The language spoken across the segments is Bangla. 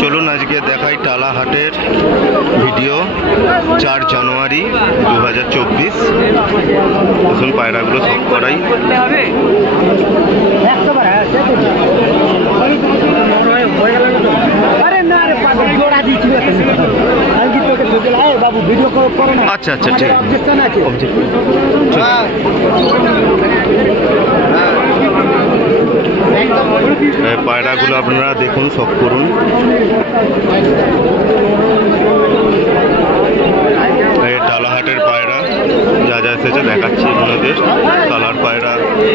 চলুন আজকে দেখাই টালা হাটের ভিডিও 4 জানুয়ারি 2024। দেখুন পায়রাগুলো সব করাই। আচ্ছা আচ্ছা ঠিক পায়রাগুলো আপনারা দেখুন, সব করুন। টালাহাটের পায়রা যা যা এসেছে দেখাচ্ছি আপনাদের। কালার পায়রা,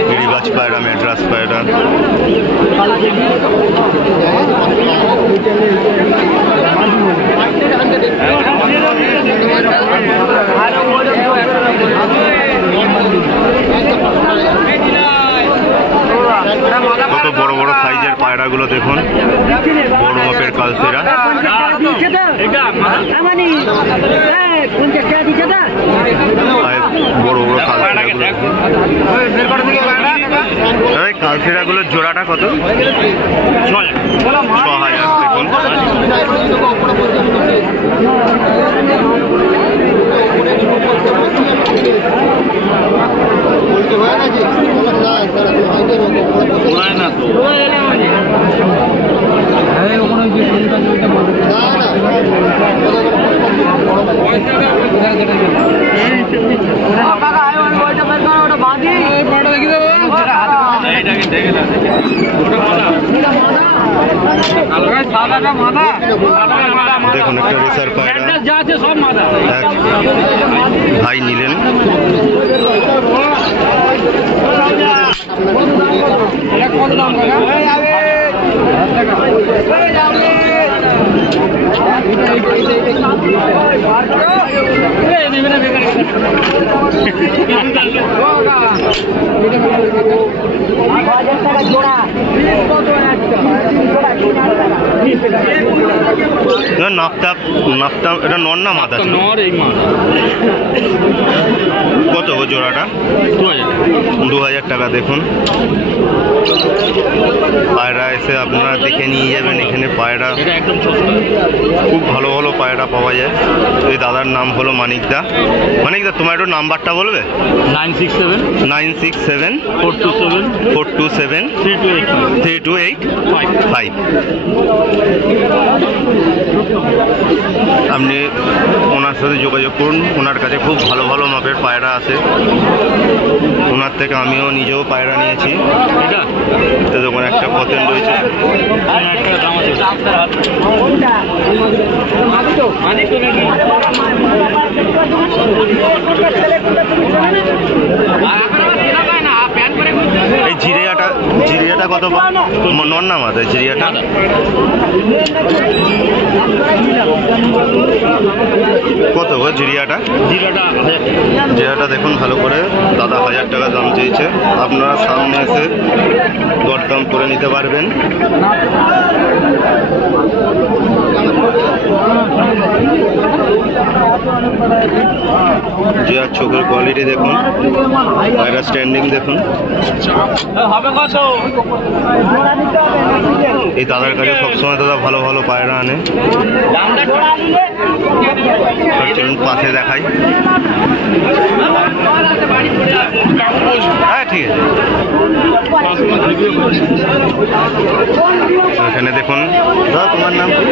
গিরিবাজ পায়রা, ম্যাড্রাস পায়রা। কত বড় বড় সাইজের পায়রাগুলো দেখুন, বড় মাপের কালসেরা। বড় বড় কালসেরাগুলোর জোড়াটা কত? 6,000। দেখুন দেখুন একটা রেসার পায়রা ভাই নিলেন। এটা নর না মাদা? কত জোড়াটা? 2,000 টাকা। দেখুন পায়রা এসে আপনারা দেখে নিয়ে যাবেন। এখানে পায়রা খুব ভালো ভালো পায়রা পাওয়া যায়। এই দাদার নাম হলো মানিকদা। মানিকদা তোমার একটু নাম্বারটা বলবে? 967 427 328 আপনি ওনার সাথে যোগাযোগ করুন। ওনার কাছে খুব ভালো ভালো মাপের পায়রা আছে। ওনার থেকে আমিও নিজেও পায়রা নিয়েছি। তো দেখুন একটা পতেন রয়েছে। এই জিরিয়াটা কত? নর না মাদা জিরিয়াটা? কত গো জিরিয়াটা? জিরিয়াটা দেখুন ভালো করে। দাদা 1,000 টাকা দাম চেয়েছে। আপনারা সামনে এসে দরদাম করে নিতে পারবেন। জিয়ার চোখের কোয়ালিটি দেখুন, পায়রা স্ট্যান্ডিং দেখুন। এই দাদার কাছে সবসময় দাদা ভালো ভালো পায়রা আনে। চলুন পাশে দেখাই। হ্যাঁ ঠিক আছে। এখানে দেখুন দাদা তোমার নাম কি?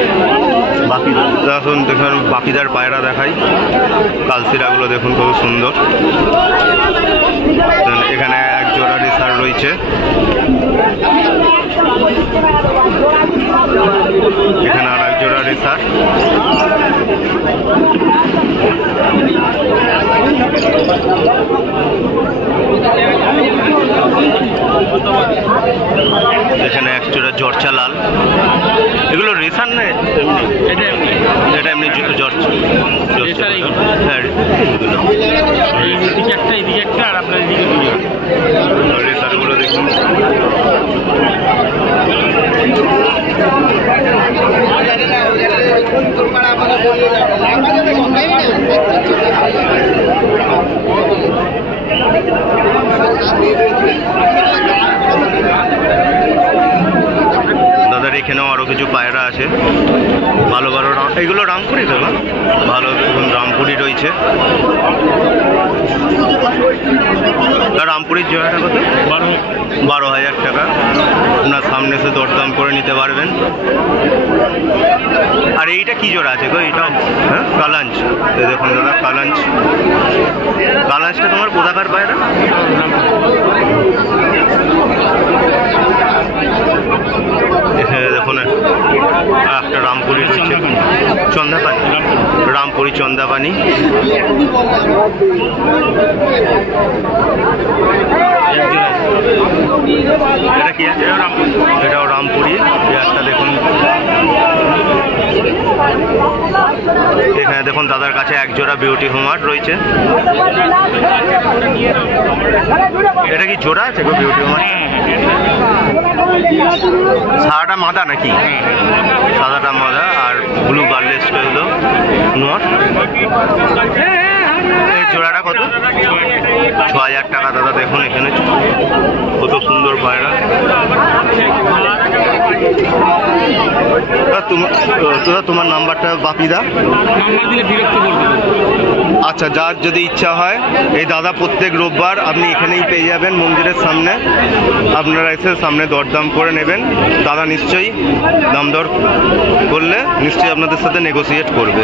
বাকিদা। দেখুন দেখুন বাকিদার পায়রা দেখাই। কালসিরাগুলো দেখুন খুব সুন্দর। এখানে এক জোড়া রেসার রয়েছে। এখানে আর এক জোড়া রেসার। এখানে এক জোড়া জর্চা লাল। এগুলো রেসার না? এটা এমনি জর্চা। হ্যাঁ রেসারগুলো দেখুন। দাদার এখানেও আরও কিছু পায়রা আছে, ভালো ভালো এগুলো রামপুরি তো না, ভালো রামপুরি রয়েছে। রামপুরির জোড়াটা কত? 12,000 টাকা। আপনার সামনে এসে দরদাম করে নিতে পারবেন। আর এইটা কি জোড়া আছে গো? এইটা হ্যাঁ কালাঞ্চ। দেখুন দাদা কালাঞ্চ, কালাঞ্চটা তোমার কোথাকার পায়রা? এখানে দেখুন একটা রামপুরি রয়েছে, চন্দাপানি, রামপুরি চন্দাপানি। এটা কি আছে? এটাও রামপুরি। একটা দেখুন, এখানে দেখুন দাদার কাছে এক জোড়া বিউটি হোমার রয়েছে। এটা কি জোড়া আছে গো বিউটি হোমার? সাদাটা মাদা নাকি? সাদাটা মাদা আর ব্লু গার্লেসটা হলো নর। এই জোড়াটা কত? 6,000 টাকা দাদা। দেখুন এখানে কত সুন্দর পায়রা। তোমার নাম্বারটা বাপিদা? আচ্ছা, যার যদি ইচ্ছা হয় এই দাদা প্রত্যেক রোববার আপনি এখানেই পেয়ে যাবেন মন্দিরের সামনে। আপনারা এসে সামনে দরদাম করে নেবেন। দাদা নিশ্চয়ই দাম দর করলে নিশ্চয়ই আপনাদের সাথে নেগোসিয়েট করবে।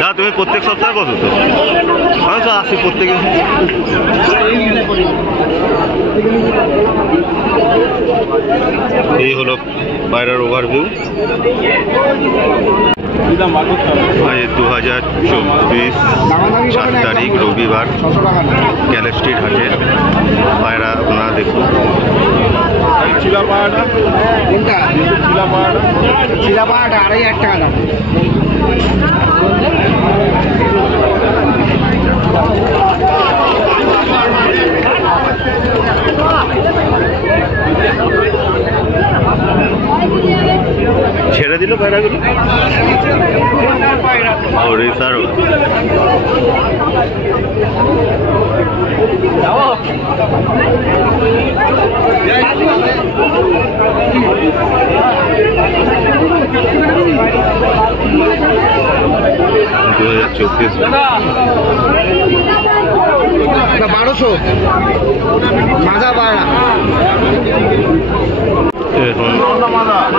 দাদা তুমি প্রত্যেক সপ্তাহে কত? তো আমি তো আসি প্রত্যেকে। এই হলো পায়রার ওভারভিউ। 2024 7 তারিখ রবিবার গ্যালে স্ট্রিট হাটের পায়রা আপনারা দেখুন। চিলা পাহাড়টা 2,500 টাকা দাম। ছেড়ে দিল পায়রাগুলো। ওরে স্যারও বারোশো মাজা পায়রা। দেখুন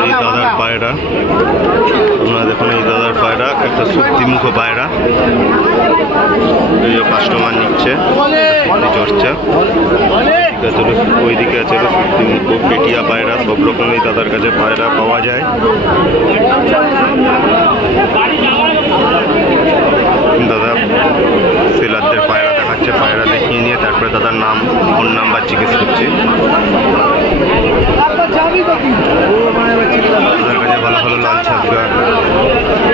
এই দাদার পায়রা, আপনারা দেখুন এই দাদার পায়রা একটা সুক্তিমুখ পায়রা। এই কাস্টমার নিচ্ছে চর্চা। ওইদিকে আছে সুক্তিমুখ, পেটিয়া পায়রা, সব রকমই দাদার কাছে পায়রা পাওয়া যায়। দাদা সেলারদের পায়রা দেখাচ্ছে, পায়রা দেখিয়ে নিয়ে তারপরে দাদার নাম ফোন নাম্বার জিজ্ঞেস করছে। দাদার কাছে ভালো ভালো লাল ছাপকা,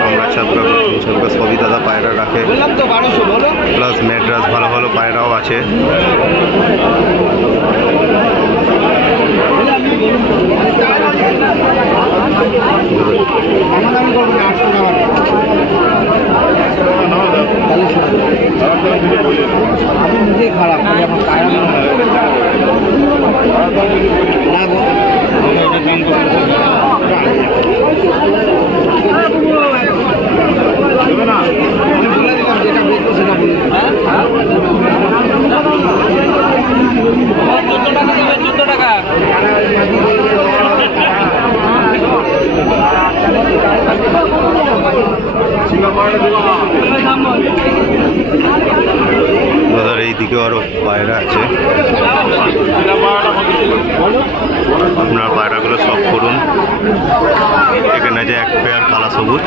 আমরা ছাপকা, ছাপকা সবই দাদা পায়রা রাখে। প্লাস ম্যাড্রাস ভালো ভালো পায়রাও আছে। আপনি নিজেই খারাপ দাদার এইদিকে আরো পায়রা আছে। আপনার পায়রাগুলো সব করুন। এখানে যে এক পেয়ার কালা সবুজ,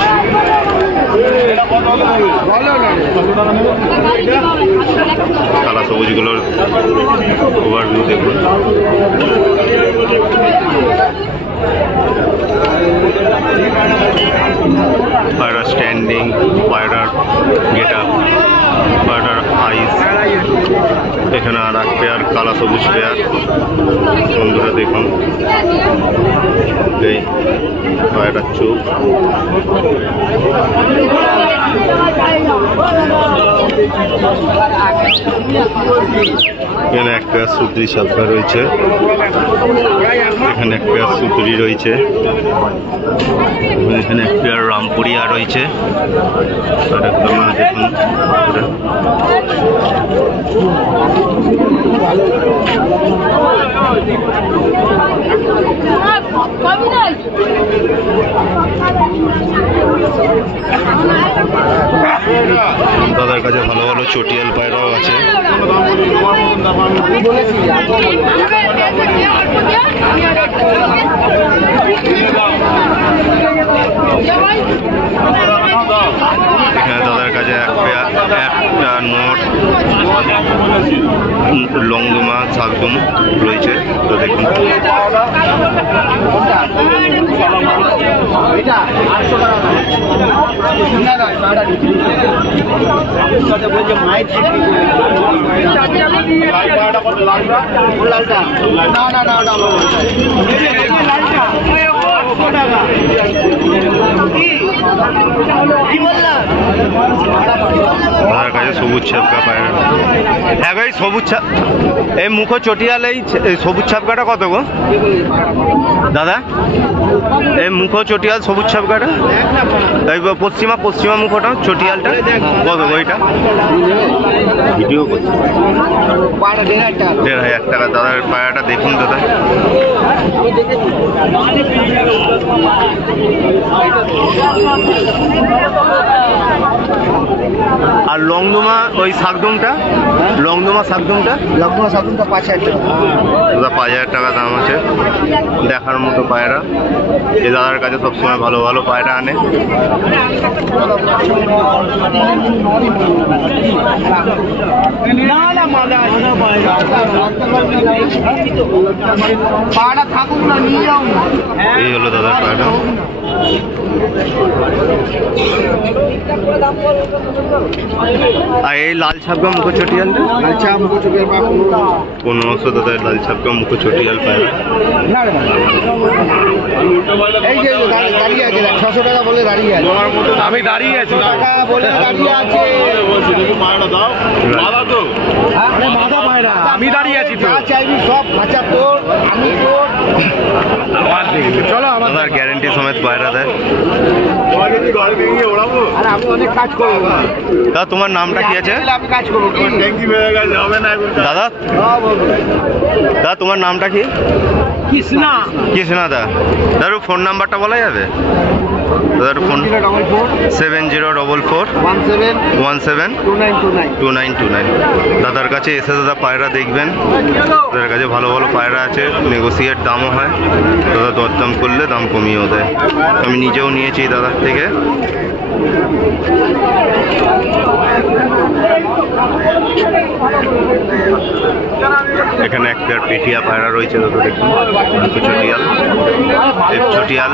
কালা সবুজগুলোর ওভারভিউ দেখুন। পায়রা স্ট্যান্ডিং, পায়রার গেট আপ পায়রাটার আইস। এখানে আর এক পেয়ার কালা সবুজ পেয়ার, বন্ধুরা দেখুন এই পায়রাটার চোখ। এখানে এক পেয়ার সুতরি সাপটা রয়েছে, এখানে এক পেয়ার সুতরি রয়েছে, এখানে এক পেয়ার রামপুরিয়া রয়েছে। আর একদম দেখুন দাদার কাছে ভালো ভালো চটিয়াল পায়রাও আছে। এখানে দাদার কাছে একটা নোট লংদুমা শাকদুম রয়েছে, তো দেখুন দাদার কাছে সবুজ ছাপকা পায়রা। হ্যাঁ ভাই সবুজ ছাপ, এই মুখো চটিয়াল এই সবুজ ছাপকাটা কত গো দাদা? এই মুখো চটিয়াল সবুজ ছাপকাটা, এই পশ্চিমা মুখোটা চটিয়ালটা কত গো? এটা ভিডিও করছে 1,500 টাকা। দাদার পায়রাটা দেখুন দাদা, আর লংদুমা ওই শাকদুমটা, লংদুমা শাকদুমটা 5,000 টাকা। দাদা 5,000 টাকা দাম আছে। দেখার মতো পায়রা, এই দাদার কাছে সবসময় ভালো ভালো পায়রা আনে। এই হলো দাদার পায়রা। আর এই লাল ছাপকা মুখো চটিয়ালটা 1500 দাদা, লাল ছাপকা মুখো চটিয়াল পায়রা। এই যে দাঁড়িয়ে আছে 600 টাকা বলে দাঁড়িয়ে আছে, আমি দাঁড়িয়ে আছি, টাকা বলে দাঁড়িয়ে আছে। মাথা পায়রা আমি দাঁড়িয়ে আছি তো, যা চাইবি সব খাঁচা তোর, আমি তোর। চলো আমার দাদার গ্যারেন্টি সমেত পায়রা দেয়। আর আমি অনেক কাজ করবো। দাদা তোমার নামটা কি আছে? আমি কাজ করবো কি? দাদা দাদা তোমার নামটা কি? কৃষ্ণা। কৃষ্ণা দা। দাদা ফোন নাম্বারটা বলা যাবে? দাদার ফোন 7044 17 2929। দাদার কাছে এসে দাদা পায়রা দেখবেন, দাদার কাছে ভালো ভালো পায়রা আছে, নেগোসিয়েট দামও হয়, দাদা দরদাম করলে দাম কমিয়েও দেয়। আমি নিজেও নিয়েছি দাদার থেকে। এখানে এক পেয়ার পেটিয়া পায়রা রয়েছে দাদা দেখুন, চটিয়াল চটিয়াল।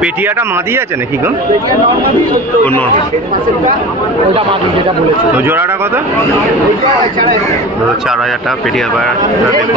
পেটিয়াটা মাদি আছে নাকি গো? অন্য জোড়াটা কত? 4,000 টাকা পেটিয়া পায়রা দেখুন।